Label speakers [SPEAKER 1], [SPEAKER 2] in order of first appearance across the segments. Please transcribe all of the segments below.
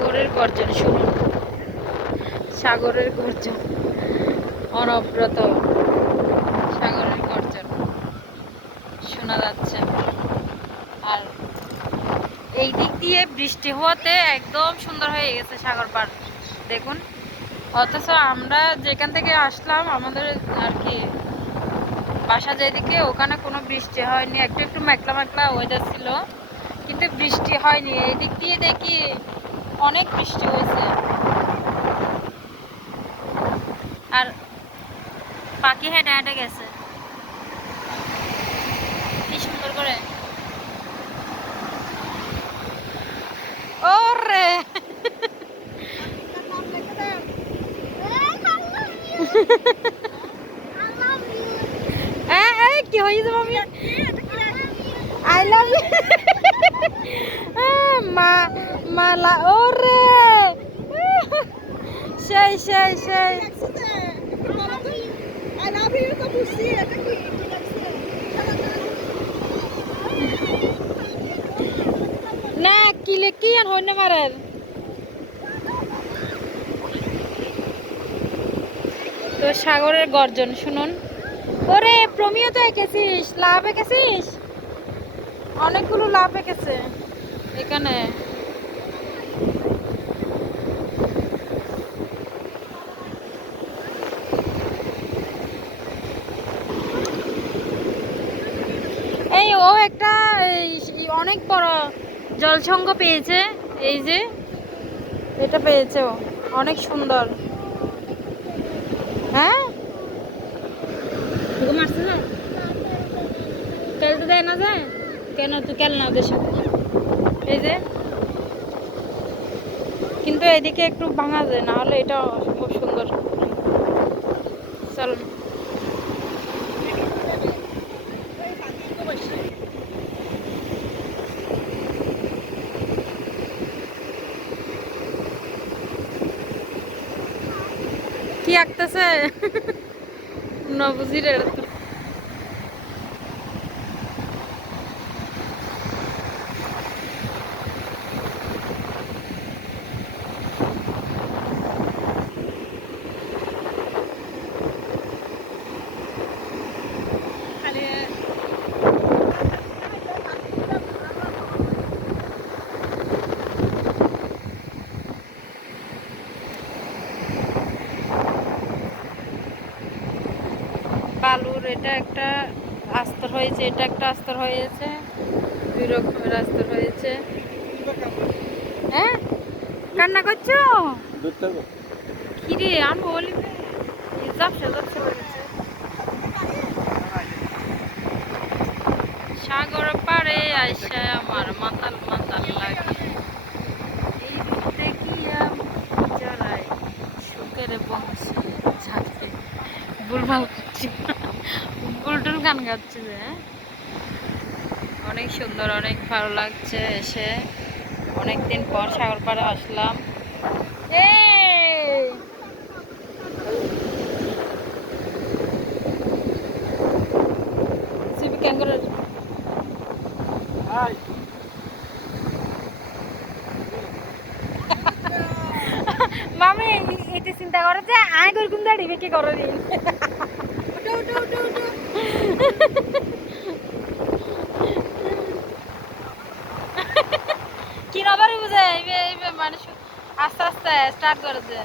[SPEAKER 1] সাগরের গর্জন শুনুন। সাগরের গর্জন, অনব্রত সাগরের গর্জন শোনা যাচ্ছে। আর এই দিক দিয়ে বৃষ্টি হওয়াতে একদম সুন্দর হয়ে গেছে সাগর পার। দেখুন, অথচ আমরা যেখান থেকে আসলাম, আমাদের আর কি বাসা যেদিকে, ওখানে কোনো বৃষ্টি হয়নি। একটু একটু মেঘলা মেঘলা ওয়েদার ছিল, কিন্তু বৃষ্টি হয়নি। এই দিক দিয়ে দেখি অনেক বৃষ্টি হয়েছে। আর পাখি হেঁটে হেঁটে গেছে। কি সুন্দর করে। ওরে! হ্যাঁ হ্যাঁ কি হয়েছে মামি আই লাভ ইউ মা মালা ওরে সেই সেই সেই না কিলে কি আর হইনে মারের তো সাগরের গর্জন শুনুন। ওরে, প্রমিও তো এঁকেছিস, লাভ এঁকেছিস? অনেকগুলো লাভ এঁকেছে। এখানে এই ও একটা এই অনেক বড় জলসংঘ পেয়েছে এই যে এটা পেয়েছে ও অনেক সুন্দর। হ্যাঁ? মারছে না? খেলতে দেয় না যায়? কেন তুই খেল না ওদের সাথে? এই যে। কিন্তু এদিকে একটু ভাঙা যায় না হলে এটা খুব সুন্দর। চল। কি আঁকতেছে নবুজির এটা একটা আস্তর হয়েছে, এটা একটা আস্তর হয়েছে। দুই রকমের আস্তর হয়েছে। হ্যাঁ? কান্না করছ? কিরে আমি বলি যাবছে যাবছে হয়ে সাগর পাড়ে আইসা আমার মাতাল মাতাল লাগে। এই গিয়া জড়াই সুখের বংশী ভুলভাল করছি গান গাচ্ছে যে হ্যাঁ? অনেক সুন্দর অনেক ভালো লাগছে এসে। অনেক দিন পর সাগরপাড়ে আসলাম। মামি এটি চিন্তা করে যে আয় করকুম দাঁড়ি বেঁকে করো কি নবারই বুঝে? মানুষ আস্তে আস্তে স্টার্ট করেছে।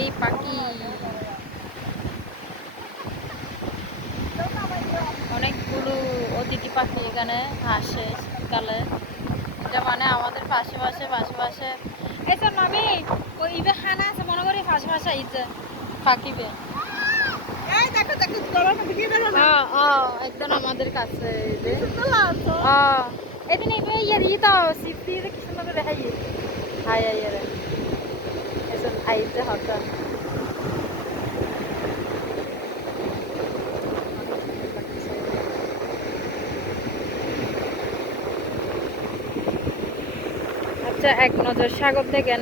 [SPEAKER 1] এই পাখি। অনেকগুলো অতিথি পাখি এখানে আসে শীতকালে। এটা মানে আমাদের পাশে পাশে পাশে পাশে। তো নবী ওই ইবে খানা আছে মনে করি পাশে পাশে আইছে। পাখিবে হ্যাঁ, হ্যাঁ, একদম আমাদের কাছে হ্যাঁ, এদিন ইবে ইয়ার ই তো সিফটি কি সুন্দর করে দেখাই। হাই হাই রে এসব আইছে হঠাৎ। আচ্ছা এক নজর সাগর দেখেন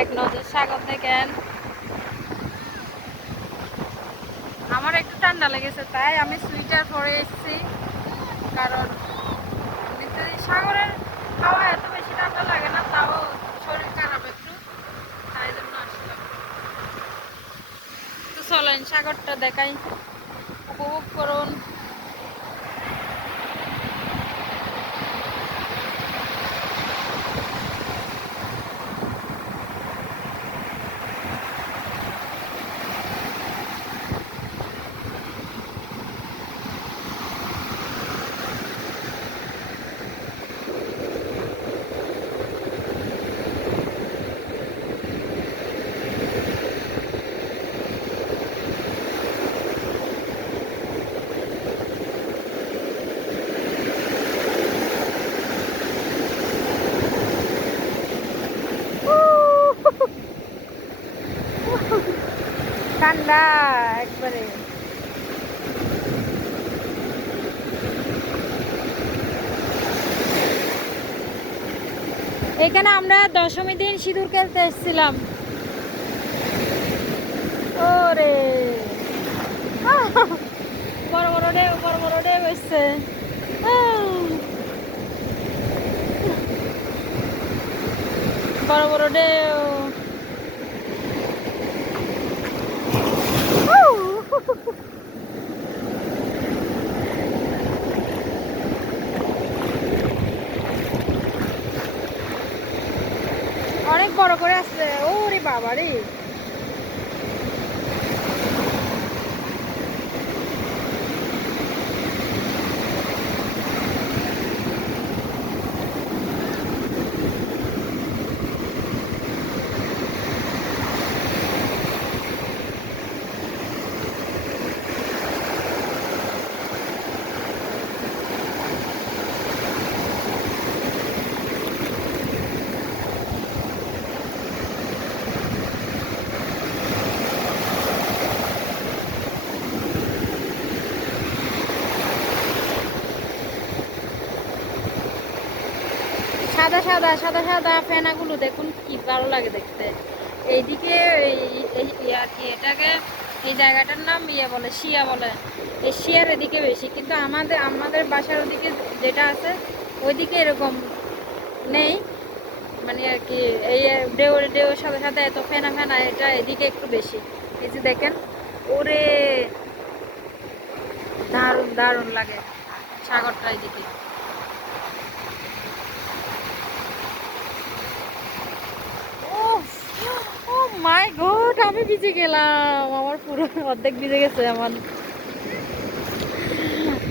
[SPEAKER 1] এক নজর সাগর দেখেন। আমার একটু ঠান্ডা লেগেছে, তাই আমি সুইটার পরে এসেছি। কারণ সাগরের হাওয়া এত বেশি ঠান্ডা লাগে না, তাও শরীর খারাপ একটু, তাই জন্য আসলাম। তো চলেন, সাগরটা দেখাই। একবারে। এখানে আমরা দশমী দিন সিঁদুর খেলতে ওরে। বড় বড় ঢেউ, বড় বড় ঢেউ এসছে। বড় বড় ঢেউ। অনেক বড় করে আসছে। ওরে বাবা রে সাদা সাদা সাদা সাদা ফেনাগুলো দেখুন, কি ভালো লাগে দেখতে। এইদিকে এই- এই- এই আর কি এটাকে, এই জায়গাটার নাম ইয়ে বলে, শিয়া বলে। এই শিয়ার এদিকে বেশি, কিন্তু আমাদের আমাদের বাসার ওদিকে যেটা আছে, ওইদিকে এরকম নেই। মানে আর কি, এই ডেউ ডেউর সাথে সাথে এত ফেনা ফেনা, এটা এদিকে একটু বেশি। এই যে দেখেন, ওরে দারুণ দারুণ লাগে সাগরটা এদিকে ও মাই গড আমি ভিজে গেলাম। আমার পুরো অর্ধেক ভিজে গেছে, আমার।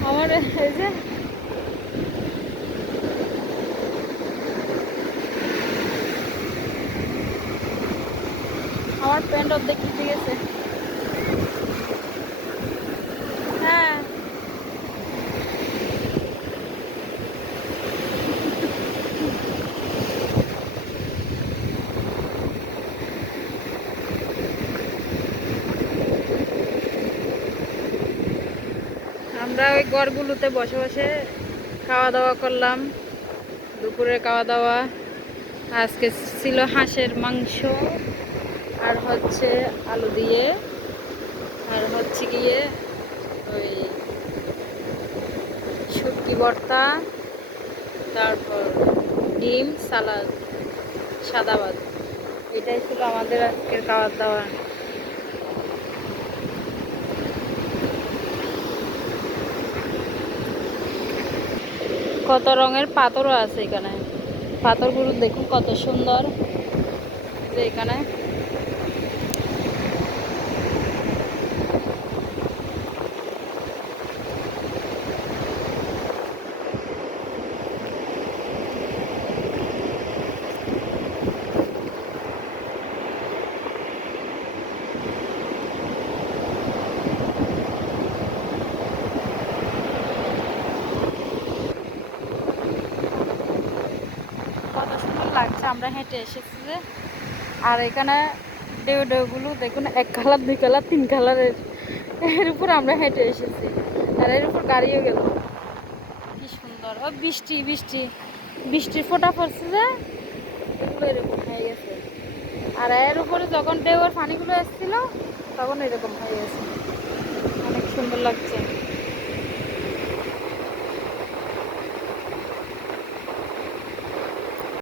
[SPEAKER 1] আমার এই যে আমার প্যান্ট অর্ধেক ভিজে গেছে হ্যাঁ আমরা ওই গড়গুলোতে বসে বসে খাওয়া দাওয়া করলাম। দুপুরের খাওয়া দাওয়া আজকে ছিল হাঁসের মাংস আর হচ্ছে আলু দিয়ে। আর হচ্ছে গিয়ে ওই শুটকি ভর্তা, তারপর ডিম, সালাদ, সাদা ভাত। এটাই ছিল আমাদের আজকের খাওয়ার দাওয়া কত রঙের পাথরও আছে এখানে। পাথরগুলো দেখুন কত সুন্দর। এখানে কত সুন্দর লাগছে আমরা হেঁটে এসেছি যে, আর এখানে ডেউ ডেউগুলো দেখুন, এক কালার, দুই কালার, তিন কালারের। এর উপর আমরা হেঁটে এসেছি। আর এর উপর গাড়িও গেল। কি সুন্দর। ও বৃষ্টি বৃষ্টি। বৃষ্টির ফোটা পড়ছে যে, এগুলো এরকম হয়ে গেছে। আর এর উপরে যখন ডেউয়ের পানিগুলো এসেছিল, তখন এরকম হয়ে গেছে। অনেক সুন্দর লাগছে।